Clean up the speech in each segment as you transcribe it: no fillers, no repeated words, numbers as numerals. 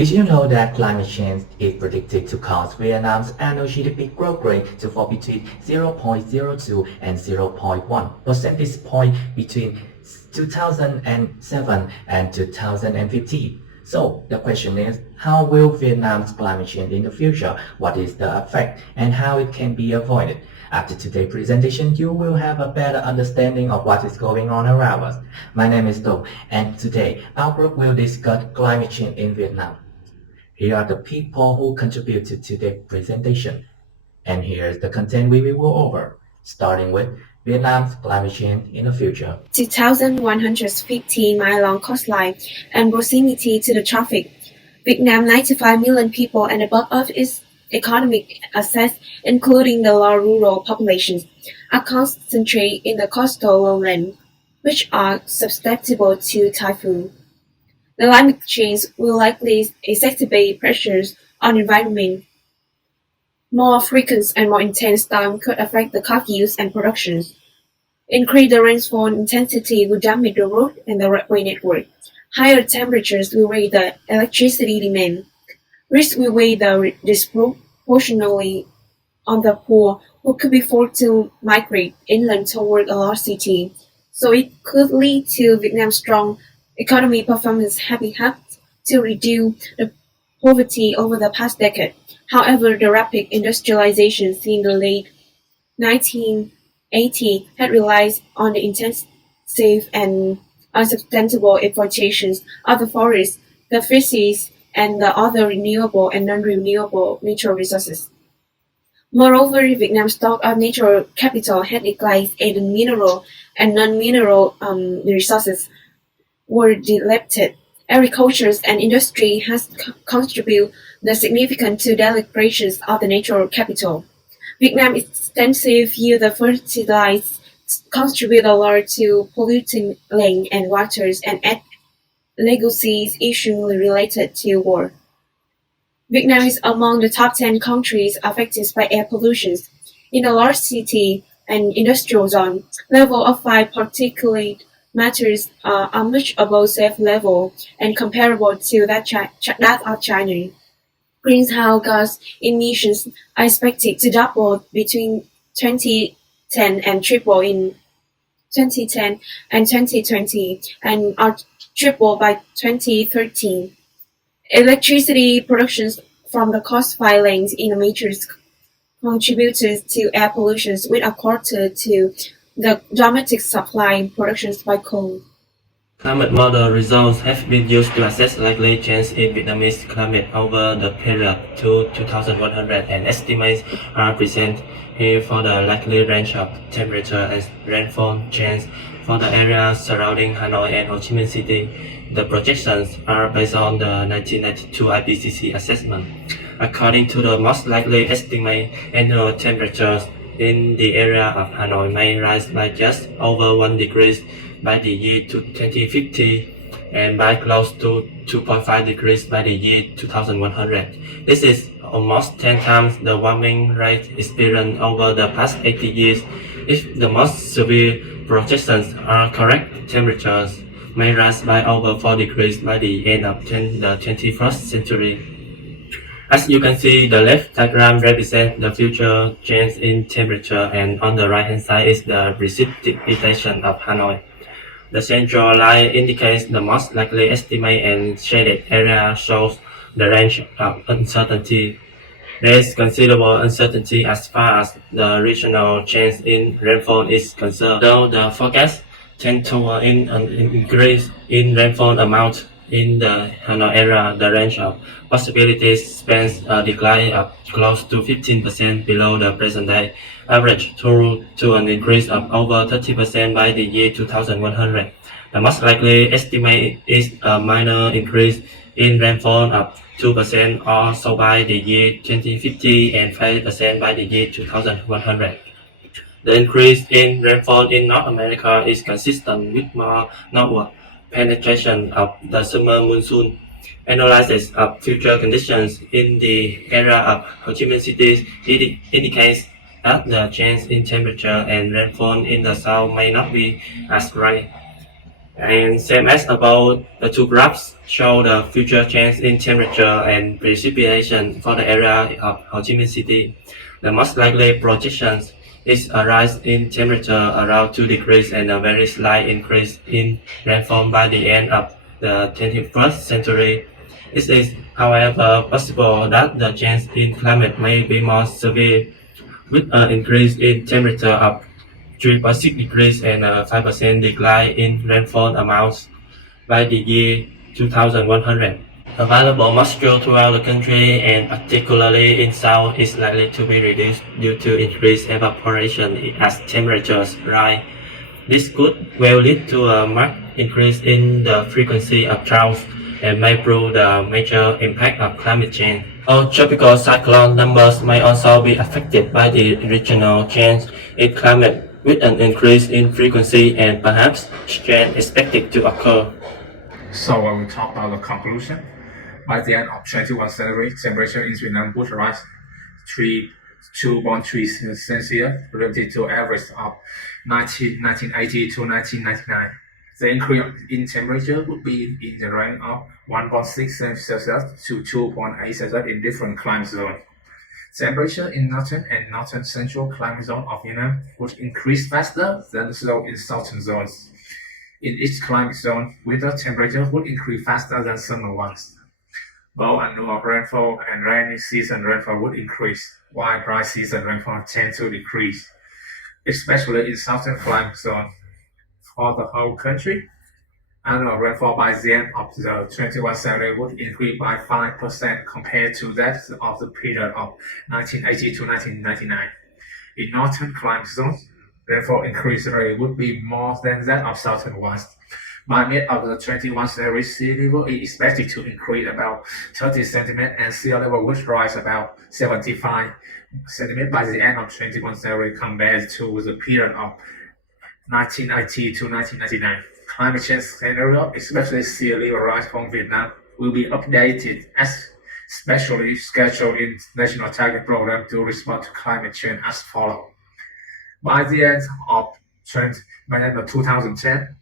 Did you know that climate change is predicted to cause Vietnam's annual GDP growth rate to fall between 0.02 and 0.1 percentage point between 2007 and 2050? So the question is, how will Vietnam's climate change in the future? What is the effect and how it can be avoided? After today's presentation, you will have a better understanding of what is going on around us. My name is Do, and today our group will discuss climate change in Vietnam. Here are the people who contributed to the presentation. And here's the content we will go over, starting with Vietnam's climate change in the future. 2,150-mile-long coastline and proximity to the tropic. Vietnam 95 million people and above of its economic access, including the low rural populations, are concentrated in the coastal lowlands, which are susceptible to typhoon. The climate change will likely exacerbate pressures on the environment. More frequent and more intense storms could affect the crop use and production. Increase the rainfall intensity will damage the road and the railway network. Higher temperatures will raise the electricity demand. Risk will weigh disproportionately on the poor who could be forced to migrate inland toward a large city. So it could lead to Vietnam's strong economic performance having helped to reduce the poverty over the past decade. However, the rapid industrialization in the late 1980s had relied on the intensive and unsustainable exploitations of the forests, the fisheries, and the other renewable and non-renewable natural resources. Moreover, Vietnam's stock of natural capital had declined and the mineral and non-mineral resources were depleted. Agriculture and industry has contributed significantly to the depletion of the natural capital. Vietnam's extensive use of fertilizers contribute a lot to polluting land and waters and add legacy issues related to war. Vietnam is among the top 10 countries affected by air pollution. In the large city and industrial zone, level of fine particulate matters are much above safe level and comparable to that of China. Greenhouse gas emissions are expected to double between 2010 and triple in 2010 and 2020 and are triple by 2013. Electricity production from the coal-fired lands in the major contributed to air pollution with a quarter to the domestic supply production by coal. Climate model results have been used to assess likely change in Vietnamese climate over the period to 2100 and estimates are present here for the likely range of temperature and rainfall change for the area surrounding Hanoi and Ho Chi Minh City. The projections are based on the 1992 IPCC assessment. According to the most likely estimate, annual temperatures in the area of Hanoi may rise by just over 1 degree by the year 2050 and by close to 2.5 degrees by the year 2100. This is almost 10 times the warming rate experienced over the past 80 years. If the most severe projections are correct, temperatures may rise by over 4 degrees by the end of the 21st century. As you can see, the left diagram represents the future change in temperature, and on the right-hand side is the precipitation of Hanoi. The central line indicates the most likely estimate, and shaded area shows the range of uncertainty. There is considerable uncertainty as far as the regional change in rainfall is concerned, though the forecast tend toward an increase in rainfall amount in the Hanoi area. The range of possibilities spans a decline of close to 15% below the present day average to an increase of over 30% by the year 2100. The most likely estimate is a minor increase in rainfall of 2% or so by the year 2050 and 5% by the year 2100. The increase in rainfall in North America is consistent with more northward penetration of the summer monsoon. Analysis of future conditions in the area of Ho Chi Minh City indicates that the change in temperature and rainfall in the south may not be as great. And same as above, the two graphs show the future change in temperature and precipitation for the area of Ho Chi Minh City. The most likely projections is a rise in temperature around 2 degrees and a very slight increase in rainfall by the end of the 21st century. It is, however, possible that the change in climate may be more severe, with an increase in temperature of 3.6 degrees and a 5% decline in rainfall amounts by the year 2100. Available moisture throughout the country, and particularly in south, is likely to be reduced due to increased evaporation as temperatures rise. This could well lead to a marked increase in the frequency of droughts and may prove the major impact of climate change. All tropical cyclone numbers may also be affected by the regional change in climate, with an increase in frequency and perhaps strength expected to occur. So when we talk about the conclusion, by the end of 21st century, temperature in Vietnam would rise 2.3 Celsius relative to average of 1980 to 1999. The increase in temperature would be in the range of 1.6 Celsius to 2.8 Celsius in different climate zones. Temperature in northern and northern central climate zone of Vietnam would increase faster than slow in southern zones. In each climate zone, winter temperature would increase faster than summer ones. Both annual rainfall and rainy season rainfall would increase, while dry season rainfall tend to decrease, especially in southern climate zone. For the whole country, annual rainfall by the end of the 21st century would increase by 5% compared to that of the period of 1980 to 1999. In northern climate zones, rainfall increase rate would be more than that of southern ones. By mid of the 21st century, sea level is expected to increase about 30 centimeters and sea level would rise about 75 centimeters by the end of 21st century compared to the period of 1990 to 1999. Climate change scenario, especially sea level rise from Vietnam, will be updated as specially scheduled in National Target Program to respond to climate change as follows. By the end of 2010,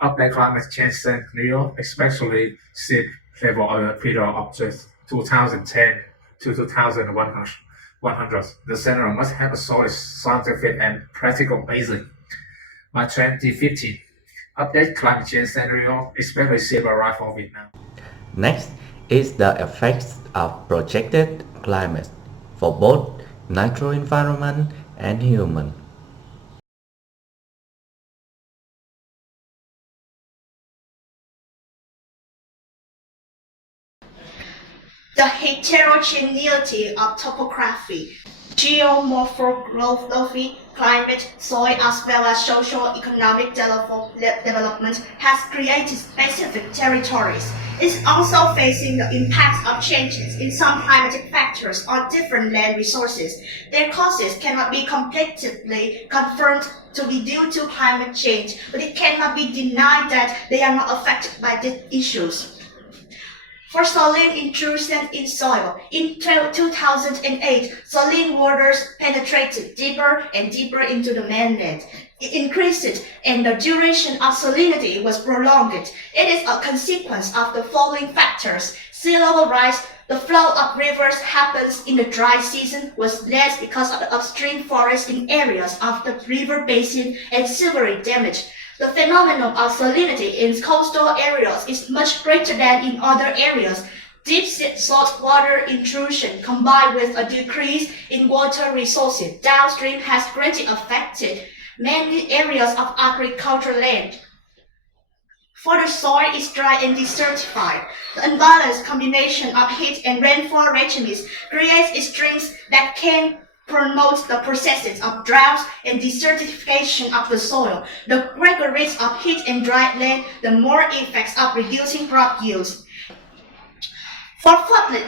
update climate change scenario, especially sea level of the period of 2010 to 2100. The scenario must have a solid scientific and practical basis. By 2050, update climate change scenario, especially sea level rise for Vietnam. Next is the effects of projected climate for both natural environment and human. The heterogeneity of topography, geomorphology, climate, soil, as well as socio-economic development has created specific territories. It's also facing the impacts of changes in some climatic factors on different land resources. Their causes cannot be completely confirmed to be due to climate change, but it cannot be denied that they are not affected by these issues. For saline intrusion in soil, in 2008, saline waters penetrated deeper and deeper into the mainland. It increased and the duration of salinity was prolonged. It is a consequence of the following factors. Sea level rise, the flow of rivers happens in the dry season was less because of the upstream forest in areas of the river basin and severe damage. The phenomenon of salinity in coastal areas is much greater than in other areas. Deep salt water intrusion combined with a decrease in water resources downstream has greatly affected many areas of agricultural land. For the soil is dry and desertified. The unbalanced combination of heat and rainfall regimes creates extremes that can promote the processes of drought and desertification of the soil. The greater risk of heat and dry land, the more effects of reducing crop yields. For flooded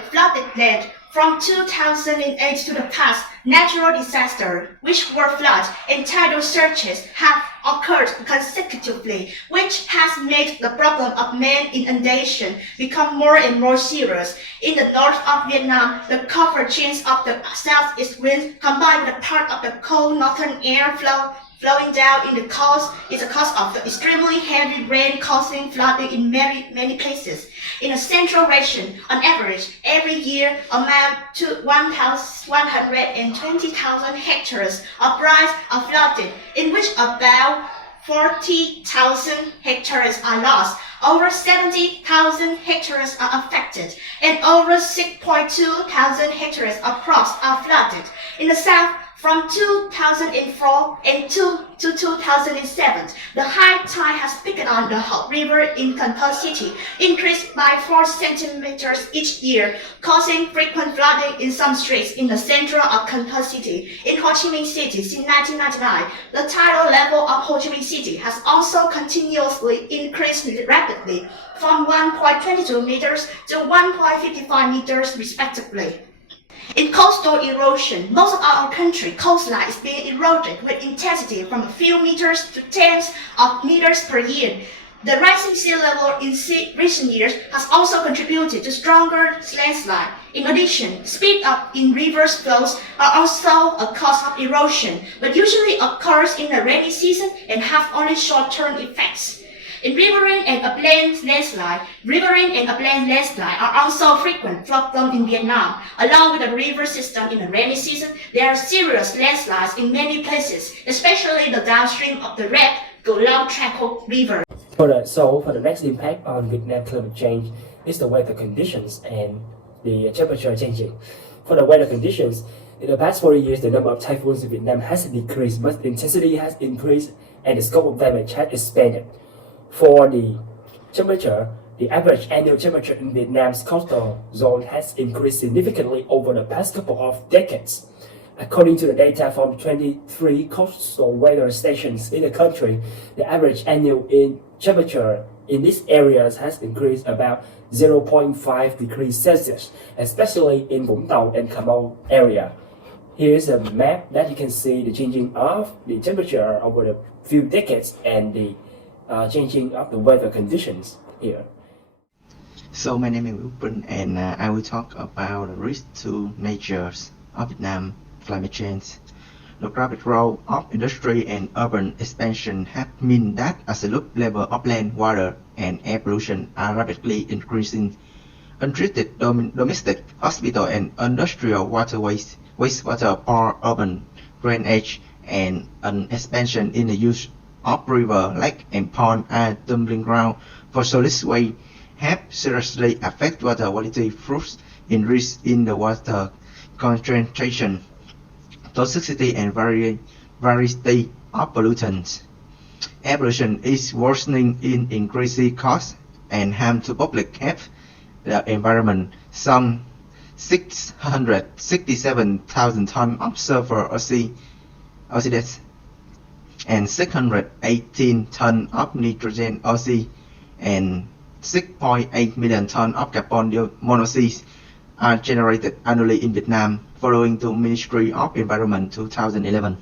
land, from 2008 to the past, natural disasters, which were floods and tidal surges, have occurred consecutively, which has made the problem of man inundation become more and more serious. In the north of Vietnam, the cover change of the southeast wind combined with a part of the cold northern air flowing down in the coast is a cause of the extremely heavy rain causing flooding in many places. In the central region, on average, every year amount to 120,000 hectares of rice are flooded, in which about 40,000 hectares are lost, over 70,000 hectares are affected, and over 6,200 hectares of crops are flooded. In the south, from 2004 to 2007, the high tide has peaked on the Hậu River in Kampong City, increased by 4 centimeters each year, causing frequent flooding in some streets in the center of Kampong City. In Ho Chi Minh City since 1999, the tidal level of Ho Chi Minh City has also continuously increased rapidly, from 1.22 meters to 1.55 meters respectively. In coastal erosion, most of our country coastline is being eroded with intensity from a few meters to tens of meters per year. The rising sea level in recent years has also contributed to stronger landslide. In addition, speed up in rivers flows are also a cause of erosion, but usually occurs in the rainy season and have only short-term effects. In riverine and upland landslide, are also frequent problems in Vietnam. Along with the river system in the rainy season, there are serious landslides in many places, especially the downstream of the Red Cửu Long Tranco River. For the next impact on Vietnam climate change is the weather conditions and the temperature changing. For the weather conditions, in the past 40 years, the number of typhoons in Vietnam has decreased, but the intensity has increased and the scope of damage has expanded. For the temperature, the average annual temperature in Vietnam's coastal zone has increased significantly over the past couple of decades. According to the data from 23 coastal weather stations in the country, the average annual temperature in these areas has increased about 0.5 degrees Celsius, especially in Vũng Tàu and Cà Mau area. Here's a map that you can see the changing of the temperature over the few decades and the changing of the weather conditions here. So my name is Wilpin and I will talk about the risk to nature of Vietnam climate change. The rapid growth of industry and urban expansion have meant that absolute level of land, water and air pollution are rapidly increasing. Untreated domestic, hospital and industrial waterways, wastewater for urban drainage and an expansion in the use of river, lake and pond and dumping ground for solid waste have seriously affected water quality, fruits increase in the water concentration, toxicity and variety of pollutants. Air pollution is worsening in increasing cost and harm to public health, the environment. Some 667,000 tons of sulfur oxides and 618 tons of nitrogen oxide and 6.8 million tons of carbon monoxide are generated annually in Vietnam, following the Ministry of Environment 2011.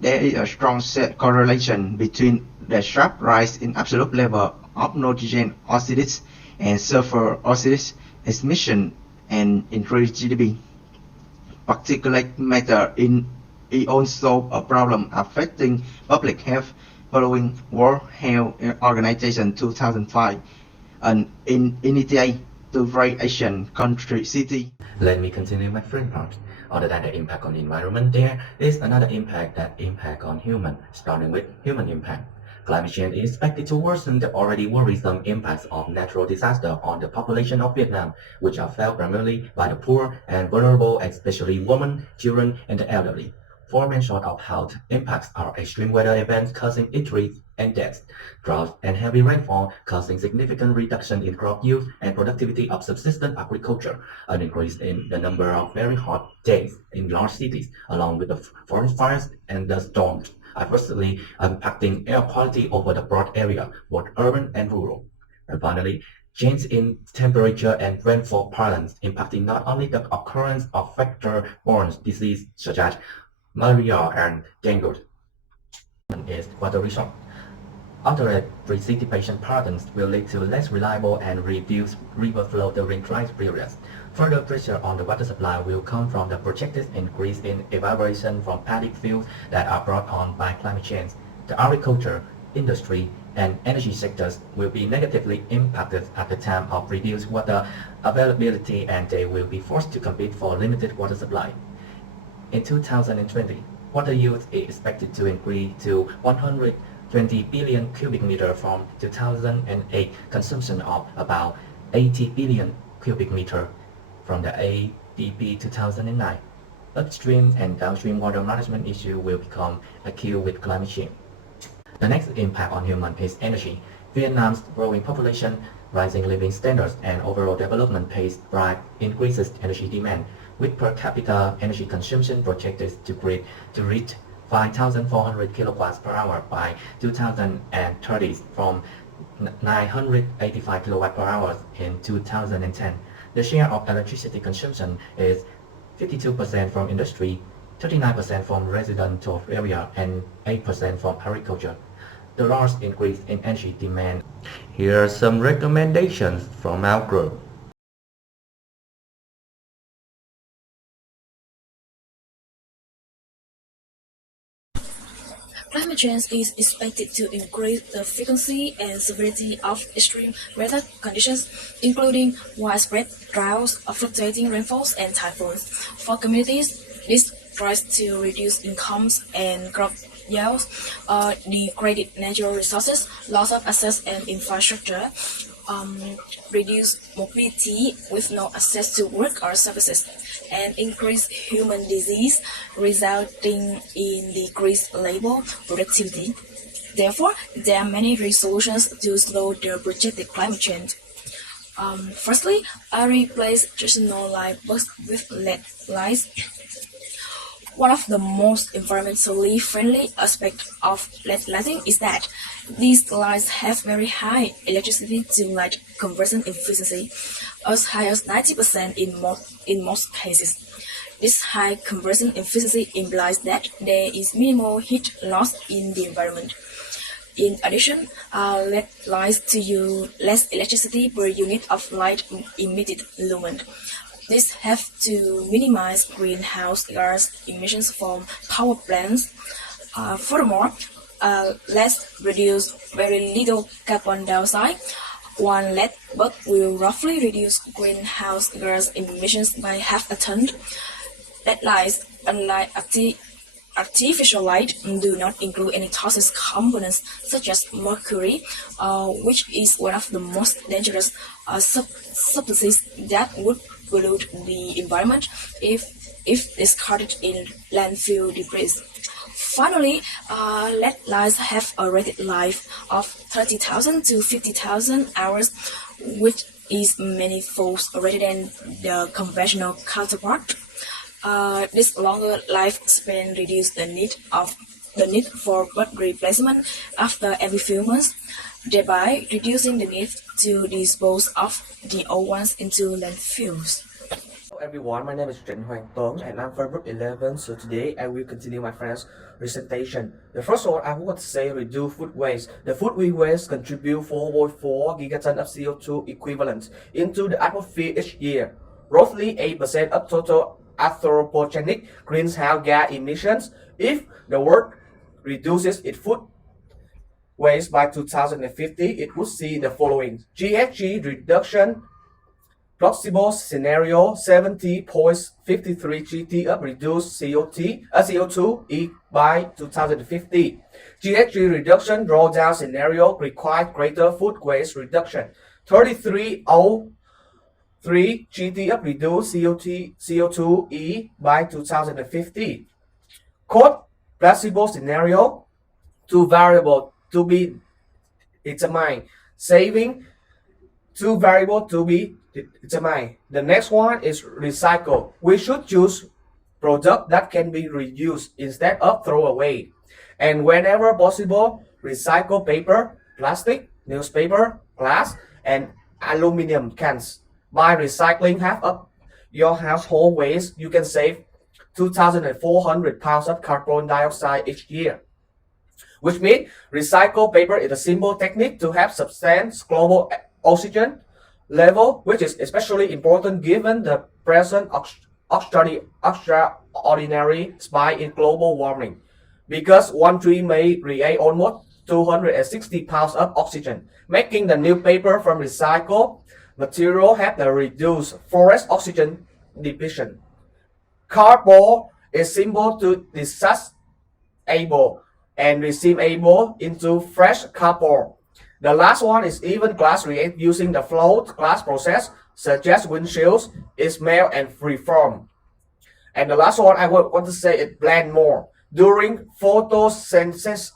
There is a strong correlation between the sharp rise in absolute level of nitrogen oxides and sulfur oxides emission and increased GDP. Particulate matter is also a problem affecting public health, following World Health Organization 2005 an initiative to raise Asian country city. Let me continue my first part. Other than the impact on the environment, there is another impact that impact on human, starting with human impact. Climate change is expected to worsen the already worrisome impacts of natural disaster on the population of Vietnam, which are felt primarily by the poor and vulnerable, especially women, children, and the elderly. Form and short of health impacts are extreme weather events causing injuries and deaths, drought and heavy rainfall causing significant reduction in crop yield and productivity of subsistence agriculture, an increase in the number of very hot days in large cities, along with the forest fires and the storms, adversely impacting air quality over the broad area, both urban and rural. And finally, change in temperature and rainfall patterns impacting not only the occurrence of vector-borne disease such as malaria and dengue, is water resource. Altered precipitation patterns will lead to less reliable and reduced river flow during dry periods. Further pressure on the water supply will come from the projected increase in evaporation from paddy fields that are brought on by climate change. The agriculture, industry, and energy sectors will be negatively impacted at the time of reduced water availability, and they will be forced to compete for limited water supply. In 2020, water use is expected to increase to 120 billion cubic meter from 2008 consumption of about 80 billion cubic meter from the ADB 2009. Upstream and downstream water management issue will become acute with climate change. The next impact on human is energy. Vietnam's growing population, rising living standards, and overall development pace drive increases energy demand, with per capita energy consumption projected to reach 5,400 kilowatts per hour by 2030 from 985 kilowatt per hour in 2010. The share of electricity consumption is 52% from industry, 39% from residential area, and 8% from agriculture. The large increase in energy demand. Here are some recommendations from our group. Climate change is expected to increase the frequency and severity of extreme weather conditions, including widespread droughts, fluctuating rainfalls, and typhoons. For communities, this tries to reduce incomes and crop yields, degraded natural resources, loss of access and infrastructure, reduce mobility with no access to work or services, and increase human disease, resulting in decreased labor productivity. Therefore, there are many resolutions to slow the projected climate change. Firstly, replace traditional light bulbs with LED lights. One of the most environmentally friendly aspects of LED lighting is that these lights have very high electricity to light conversion efficiency, as high as 90% in most cases. This high conversion efficiency implies that there is minimal heat loss in the environment. In addition, LED lights use less electricity per unit of light emitted lumen. This helps to minimize greenhouse gas emissions from power plants. Furthermore, LEDs produce very little carbon dioxide. One LED bulb will roughly reduce greenhouse gas emissions by half a ton. LED lights, unlike artificial light, do not include any toxic components such as mercury, which is one of the most dangerous substances that would pollute the environment if discarded in landfill debris. Finally, LED lights have a rated life of 30,000 to 50,000 hours, which is many folds greater than the conventional counterpart. This longer lifespan reduces the need for bulb replacement after every few months, thereby reducing the need to dispose of the old ones into landfills. Hello everyone, my name is Trần Hoàng Tuấn and I'm from group 11. So today I will continue my friend's presentation. The first one I want to say reduce food waste. The food we waste contribute 4.4 gigatons of CO2 equivalent into the atmosphere each year, roughly 8% of total anthropogenic greenhouse gas emissions. If the world reduces its food waste by 2050, it would see the following: GHG reduction. Plausible scenario 70.53 GT of reduced CO2 by 2050. GHG reduction drawdown scenario requires greater food waste reduction. 3303 GT of reduced CO2 by 2050. Quote placebo scenario, two variables to be determined. Saving, two variables to be determined. The next one is recycle. We should choose products that can be reused instead of throw away. And whenever possible, recycle paper, plastic, newspaper, glass, and aluminum cans. By recycling half of your household waste, you can save 2,400 pounds of carbon dioxide each year. which means recycled paper is a simple technique to have substantial global oxygen level, which is especially important given the present extraordinary spike in global warming, because one tree may create almost 260 pounds of oxygen, making the new paper from recycled material have the reduced forest oxygen depletion. Cardboard is simple to disassemble and recyclable into fresh cardboard. The last one is even glass created using the float glass process, such as windshields, is melt and freeform. And the last one I want to say is blend more. During photosynthesis,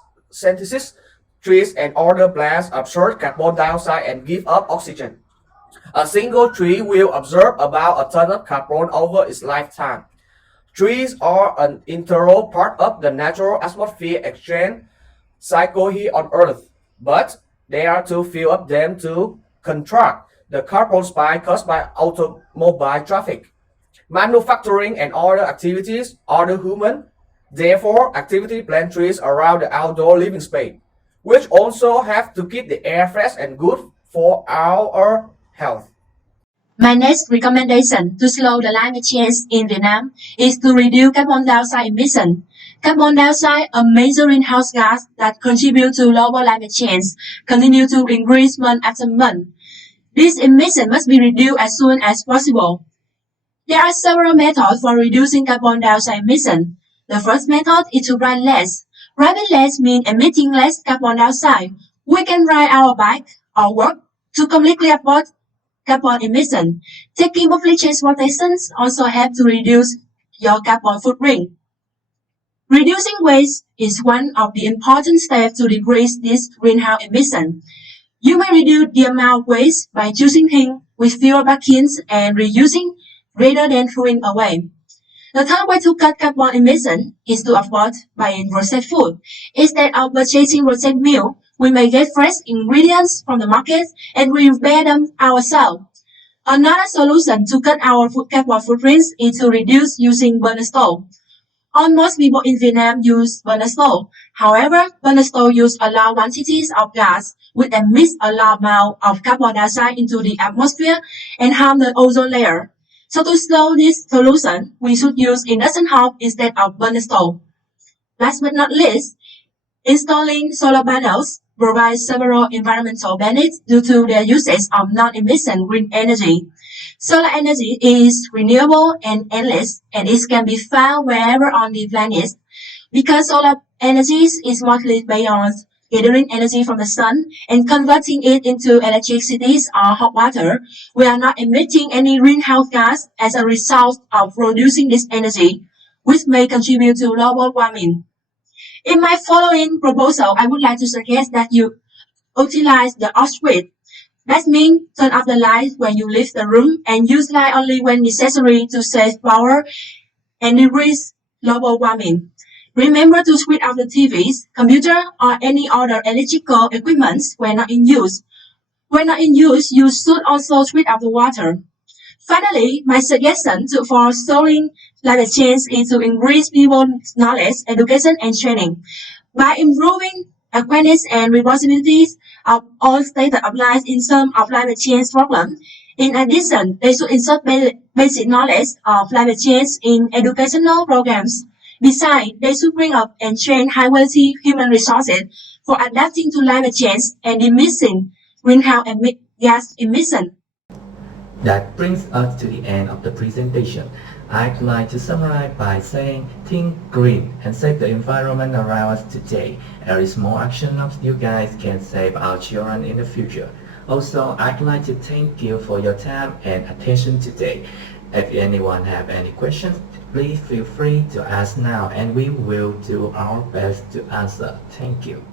trees and other plants absorb carbon dioxide and give up oxygen. A single tree will absorb about a ton of carbon over its lifetime. Trees are an integral part of the natural atmosphere exchange cycle here on Earth, but there are too few of them to contract the carbon spike caused by automobile traffic, manufacturing, and other activities, other human. Therefore, activity plant trees around the outdoor living space, which also have to keep the air fresh and good for our health. My next recommendation to slow the climate change in Vietnam is to reduce carbon dioxide emission. Carbon dioxide, a major greenhouse gas that contributes to global climate change, continue to increase month after month. This emission must be reduced as soon as possible. There are several methods for reducing carbon dioxide emission. The first method is to ride less. Driving less means emitting less carbon dioxide. We can ride our bike or work to completely avoid carbon emission. Taking public transportation also helps to reduce your carbon footprint. Reducing waste is one of the important steps to decrease this greenhouse emission. You may reduce the amount of waste by choosing things with fewer packaging and reusing rather than throwing away. The third way to cut carbon emission is to avoid buying processed food. Instead of purchasing processed meal, we may get fresh ingredients from the market and we prepare them ourselves. Another solution to cut our carbon footprints is to reduce using burner stove. Almost people in Vietnam use burner stove. However, burner stove use a large quantities of gas which emits a large amount of carbon dioxide into the atmosphere and harm the ozone layer. So to slow this solution, we should use induction hob instead of burner stove. Last but not least, installing solar panels provides several environmental benefits due to their usage of non-emission green energy. Solar energy is renewable and endless, and it can be found wherever on the planet. Because solar energy is mostly based on gathering energy from the sun and converting it into electricity or hot water, we are not emitting any greenhouse gas as a result of producing this energy, which may contribute to global warming. In my following proposal, I would like to suggest that you utilize the off switch. That means turn off the light when you leave the room and use light only when necessary to save power and decrease global warming. Remember to switch off the TVs, computer, or any other electrical equipment when not in use. When not in use, you should also switch off the water. Finally, my suggestion for solving climate change is to increase people's knowledge, education, and training. By improving awareness and responsibilities of all stakeholders applies in terms of climate change problem. In addition, they should insert basic knowledge of climate change in educational programs. Besides, they should bring up and train high-quality human resources for adapting to climate change and diminishing greenhouse gas emissions. That brings us to the end of the presentation. I'd like to summarize by saying, think green and save the environment around us today. Every small action of you guys can save our children in the future. Also, I'd like to thank you for your time and attention today. If anyone have any questions, please feel free to ask now and we will do our best to answer. Thank you.